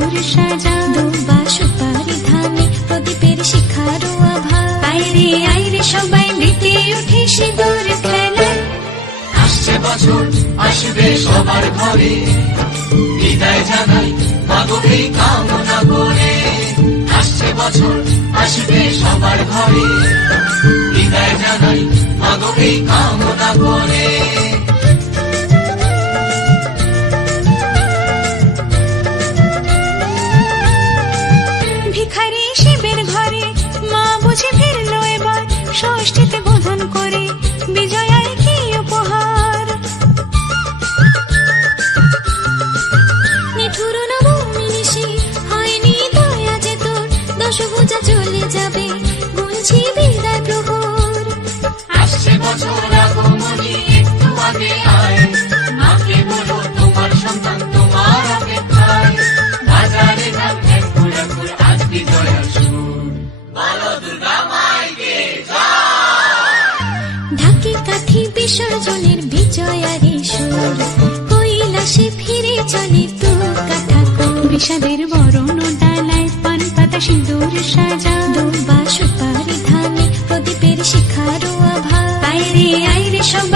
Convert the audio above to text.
সিঁদুর সাজা দুবা সুপারি ধানে, প্রদীপের আইরে আইরে, সবাই মেতে উঠে সিঁদুর আসছে বছর, আসবে সবার ঘরে। বিদায় জানাই মাগবী কামনা করে। আসছে বছর, আসবে সবার ঘরে। বিদায় জানাই মাগবী কামনা করে। বিসর্জনের বিজয়ারে সুর। কৈলাসে ফিরে চলে তু কাঠা বিষাদের বরণ ডালায় পান পাতা সিঁদুর সাজা। দুর্বা সুপারি ধানে প্রদীপের শিখারো আভা আইরে আইরে সবাই